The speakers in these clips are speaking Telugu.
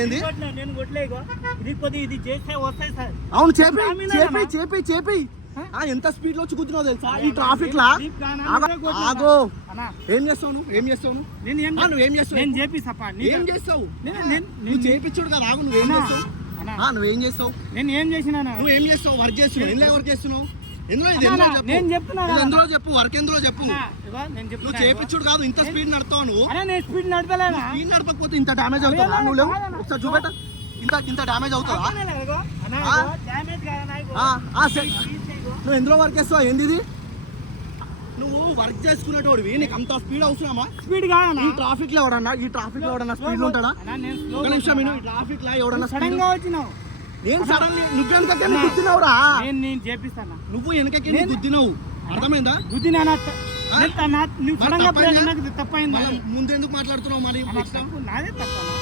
ఏంది నేను కొట్టలేగో ఇది చేస్తే వస్తాయి సార్. అవును చేపి ఎంత స్పీడ్ లో వచ్చి కూర్చున్నావు తెలుసా ఈ ట్రాఫిక్ లా. ఆగో ఏం చేస్తావు నువ్వేం చేస్తావు నువ్వు చేపించుడు కదా. ఆగు నువ్వేం చేస్తావు నేను ఏం చేసినా నువ్వేం చేస్తావు వర్క్ చేస్తున్నావు ఎందులో వర్క్ చేస్తున్నావు నేను చెప్తున్నా ఎందులో చెప్పు వర్క్ ఎందులో చెప్పు. నువ్వు చేపించుడు కాదు ఇంత స్పీడ్ నడుతావు నువ్వు. స్పీడ్ నడపలేనా స్పీడ్ నడపకపోతే ఇంత డామేజ్ అవుతుందా నువ్వు లేవు ఒకసారి చూపెట్ట ఇంత డామేజ్ అవుతుందా. నువ్వు ఎందులో వర్క్ చేస్తావు ఏంది ఇది నువ్వు వర్క్ చేసుకునేటోడివి నీకు అంత స్పీడ్ అవసరమా. స్పీడ్ కాదు ఈ ట్రాఫిక్ లో ఎవడన్నా స్పీడ్ ఉంటాడా. ఒక నిమిషం ఈ ట్రాఫిక్ లో ఎవడన్నా సడన్ గా వచ్చినావు. నేను సడన్ నువ్వు వెనకకి గుద్దినావురా. నేను చేపిస్తాను నువ్వు వెనకకి గుద్దినావు అర్థమైందా. ముందు ఎందుకు మాట్లాడుతున్నావు మరి.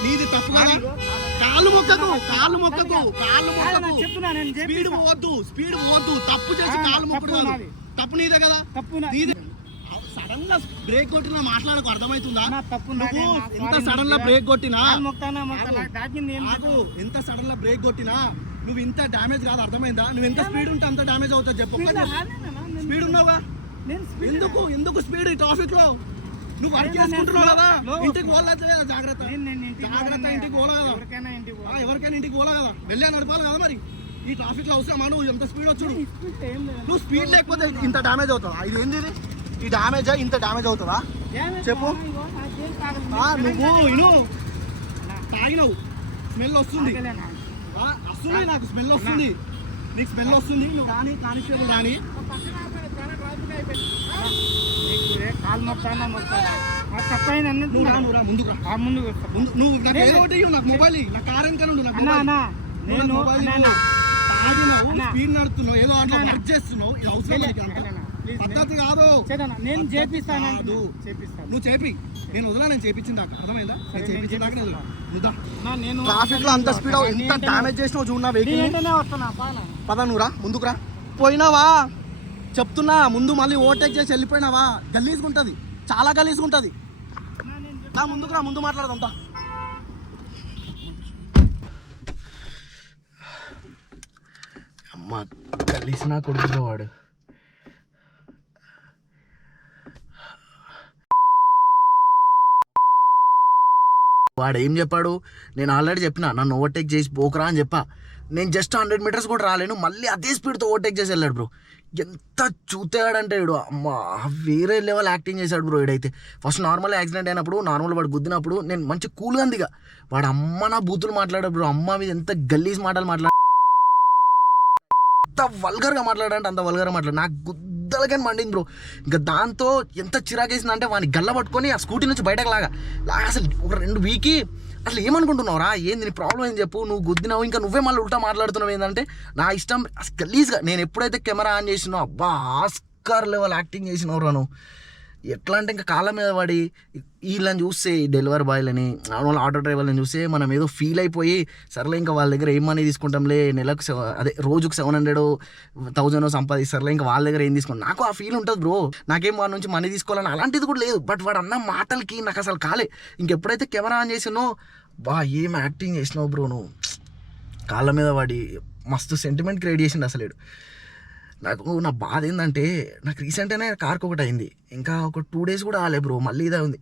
నీది తప్పు కదా. కాళ్ళు మొక్కకు స్పీడ్ పోవద్దు తప్పు చేసి కాళ్ళు మొక్కడు కాదు. తప్పు నీదే కదా. నీది సడన్ గా బ్రేక్ కొట్టినా మాట్లాడకు అర్థమవుతుందా. ఎంత సడన్ గా బ్రేక్ కొట్టినా ఎంత సడన్ గా బ్రేక్ కొట్టినా నువ్వు ఇంత డామేజ్ కాదు అర్థమైందా. నువ్వు ఎంత స్పీడ్ ఉంటే అంత డామేజ్ అవుతుంది చెప్పు. స్పీడ్ ఉన్నావుగా ఎందుకు స్పీడ్ ఈ ట్రాఫిక్ లో. నువ్వు వర్క్ చేసుకుంటున్నావు కదా ఇంటికి పోలేదు కదా. జాగ్రత్త ఇంటికి పోలే కదా. ఎవరికైనా ఇంటికి పోలే కదా. వెళ్ళే నడపాలి కదా మరి. ఈ ట్రాఫిక్ లో అవసరమా నువ్వు ఎంత స్పీడ్ వచ్చుడు. నువ్వు స్పీడ్ లేకపోతే ఇంత డామేజ్ అవుతుందా. ఇది ఏంది ఈ డామేజ్ ఇంత డామేజ్ అవుతుందా చెప్పు. నువ్వు తాగినావు స్మెల్ వస్తుంది నాకు స్మెల్ వస్తుంది నీకు స్మెల్ వస్తుంది. నువ్వు కానీ కానిస్టేబుల్ రాని నువ్వు నాకు ఏదో ఒకటి నాకు మొబైల్ నా కార్ తాగినావు స్పీడ్ నడుతున్నావు ఏదో అట్లా వర్క్ చేస్తున్నావు. ఇది అవసరం పద్ధతి కాదు. నేను చేపిస్తాను నువ్వు చేపి నేను వదలా. నేను చేపించిన దాకా అర్థమైందా. నేను చేపించిన దాకా నేను ట్రాఫిక్ లో అంత స్పీడ్ ఎంత డామేజ్ చేసినావు చూడన్నా వెహికల్. పద నువ్వురా ముందుకురా. పోయినావా చెప్తున్నా ముందు మళ్ళీ ఓవర్టేక్ చేసి వెళ్ళిపోయినావా గలీజ్గా ఉంటుంది చాలా గలీజ్గా ఉంటుంది. ముందుకురా ముందు మాట్లాడదంతా. అమ్మ కలిసిన కొడుకు వాడు. వాడు ఏం చెప్పాడు. నేను ఆల్రెడీ చెప్పిన నన్ను ఓవర్టేక్ చేసి పోకరా అని చెప్పా. నేను జస్ట్ 100 మీటర్స్ కూడా రాలేను మళ్ళీ అదే స్పీడ్తో ఓవర్టేక్ చేసి వెళ్ళాడు బ్రో. ఎంత చూతాడంటే వీడు అమ్మ వేరే లెవెల్ యాక్టింగ్ చేశాడు బ్రో. వీడైతే ఫస్ట్ నార్మల్ యాక్సిడెంట్ అయినప్పుడు నార్మల్ వాడు గుద్దినప్పుడు నేను మంచి కూల్గా అందిగా వాడు అమ్మ నా బూతులు మాట్లాడాడు బ్రో. అమ్మ మీద ఎంత గల్లీస్ మాటలు మాట్లాడు ఎంత వల్గర్గా మాట్లాడంటే అంత వల్గర్గా మాట్లాడు. నాకు గుద్దలకని మండింది బ్రో. ఇంకా దాంతో ఎంత చిరాకేసింది అంటే వాడిని గల్ల పట్టుకొని ఆ స్కూటీ నుంచి బయటకు లాగా అసలు ఒక 2 వీక్కి అసలు ఏమనుకుంటున్నావురా ఏంది నీ ప్రాబ్లం ఏం చెప్పు. నువ్వు గుద్దినావు ఇంకా నువ్వే మళ్ళీ ఉల్టా మాట్లాడుతున్నావు. ఏంటంటే నా ఇష్టం గలీజ్గా నేను ఎప్పుడైతే కెమెరా ఆన్ చేసినావు అబ్బా ఆస్కార్ లెవెల్ యాక్టింగ్ చేసినావు రాను. ఎట్లా అంటే ఇంకా కాళ్ళ మీద పడి వీళ్ళని చూస్తే డెలివరీ బాయ్లని నార్మల్ ఆటో డ్రైవర్లని చూస్తే మనం ఏదో ఫీల్ అయిపోయి సర్లే ఇంకా వాళ్ళ దగ్గర ఏం మనీ తీసుకుంటాంలే నెలకు అదే రోజుకు 700 1000 సంపాదిస్తారులే ఇంకా వాళ్ళ దగ్గర ఏం తీసుకుంటాం నాకు ఆ ఫీల్ ఉంటుంది బ్రో. నాకేం వాడి నుంచి మనీ తీసుకోవాలని అలాంటిది కూడా లేదు. బట్ వాడు అన్న మాటలకి నాకు అసలు కాలే. ఇంకెప్పుడైతే కెమెరా ఆన్ చేసినో బా ఏం యాక్టింగ్ చేసినావు బ్రో నువ్వు. కాళ్ళ మీద వాడి మస్తు సెంటిమెంట్ క్రియేట్ చేసిండు అసలు. నాకు నా బాధ ఏంటంటే నాకు రీసెంట్గానే కార్కి ఒకటి అయింది ఇంకా ఒక 2 days కూడా ఆలే బ్రో. మళ్ళీ ఇదే ఉంది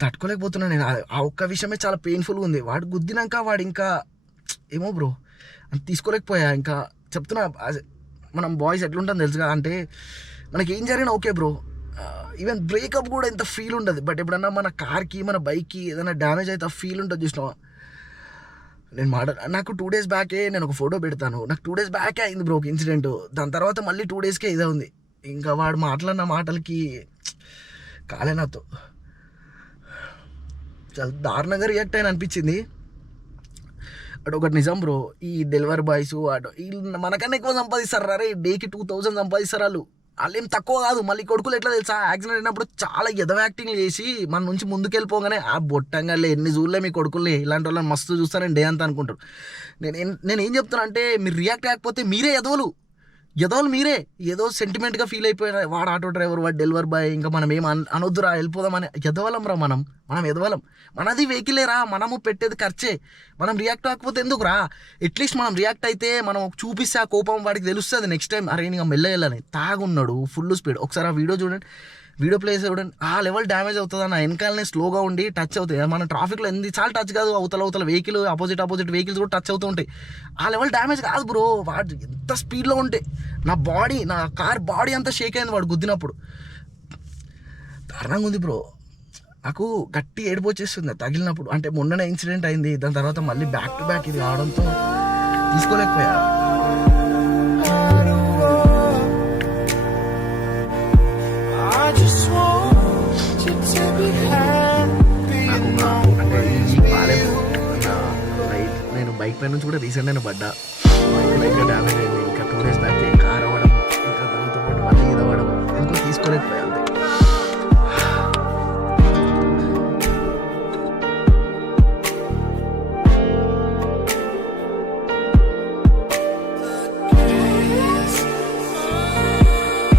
తట్టుకోలేకపోతున్నా నేను. ఆ ఒక్క విషయమే చాలా పెయిన్ఫుల్గా ఉంది. వాడు గుద్దినాక వాడు ఇంకా ఏమో బ్రో అంత తీసుకోలేకపోయా. ఇంకా చెప్తున్నా మనం బాయ్స్ ఎట్లుంటుందో తెలుసుగా అంటే మనకి ఏం జరిగినా ఓకే బ్రో. ఈవెన్ బ్రేకప్ కూడా ఇంత ఫీల్ ఉండదు. బట్ ఎప్పుడన్నా మన కార్కి మన బైక్కి ఏదైనా డ్యామేజ్ అయితే ఆ ఫీల్ ఉంటుంది చూసినావా. నేను నాకు 2 days బ్యాకే నేను ఒక ఫోటో పెడతాను. నాకు 2 days బ్యాకే అయింది బ్రో ఒక ఇన్సిడెంట్. దాని తర్వాత మళ్ళీ 2 daysకే ఇదే ఉంది. ఇంకా వాడు మాట్లాడిన మాటలకి కాలే నాతో చాలా దారుణంగా రియాక్ట్ అయిన అనిపించింది. అటు ఒకటి నిజం బ్రో ఈ డెలివరీ బాయ్స్ అటు వీళ్ళు మనకన్నా ఎక్కువ సంపాదిస్తారు. రే డేకి 2000 సంపాదిస్తారు వాళ్ళు. వాళ్ళు ఏం తక్కువ కాదు. మళ్ళీ కొడుకులు ఎట్లా తెలుసా యాక్సిడెంట్ అయినప్పుడు చాలా ఎదవ యాక్టింగ్ చేసి మన నుంచి ముందుకెళ్ళిపోగానే ఆ బొట్టంగా ఎన్ని చూడలే మీ కొడుకుల్ని ఇలాంటి వాళ్ళని మస్తు చూస్తారని డే అంతా అనుకుంటారు. నేను ఏం చెప్తున్నా అంటే మీరు రియాక్ట్ కాకపోతే మీరే ఎదవలు. ఎదోలు మీరే ఏదో సెంటిమెంట్గా ఫీల్ అయిపోయారు, వాడు ఆటో డ్రైవర్, వాడు డెలివరీ బాయ్, ఇంకా మనం ఏం అనొద్దురా వెళ్ళిపోదామని. ఎదవలం రా మనం ఎదవలం. మనది వెహికలేరా, మనము పెట్టేది ఖర్చే. మనం రియాక్ట్ అవ్వకపోతే ఎందుకురా? అట్లీస్ట్ మనం రియాక్ట్ అయితే మనం చూపిస్తే ఆ కోపం వాడికి తెలుస్తుంది నెక్స్ట్ టైం. అరే ఇంకా మెల్లగెళ్ళని తాగున్నాడు ఫుల్ స్పీడ్. ఒకసారి ఆ వీడియో చూడండి, వీడియో ప్లే చూడండి. ఆ లెవెల్ డ్యామేజ్ అవుతుంది అన్న, వెనకాలనే స్లోగా ఉండి టచ్ అవుతాయి. మన ట్రాఫిక్లో ఎన్నిసార్లు టచ్ కాదు, అవతల వెహికల్ ఆపోజిట్ వెహికల్స్ కూడా టచ్ అవుతూ ఉంటాయి. ఆ లెవెల్ డ్యామేజ్ కాదు బ్రో, వాడు ఎంత స్పీడ్లో ఉంటే నా కార్ బాడీ అంతా షేక్ అయింది వాడు గుద్దినప్పుడు. దారుణంగా ఉంది బ్రో. నాకు గట్టి ఏడుపు వచ్చేస్తుంది తగిలినప్పుడు. అంటే మొన్ననే ఇన్సిడెంట్ అయింది, దాని తర్వాత మళ్ళీ బ్యాక్ టు బ్యాక్ ఇది రావడంతో తీసుకోలేకపోయా. అంటే ఈ పాలెం నేను బైక్ పై నుంచి కూడా రీసెంట్ అయినా పడ్డా, లైట్గా డ్యామేజ్ అయింది.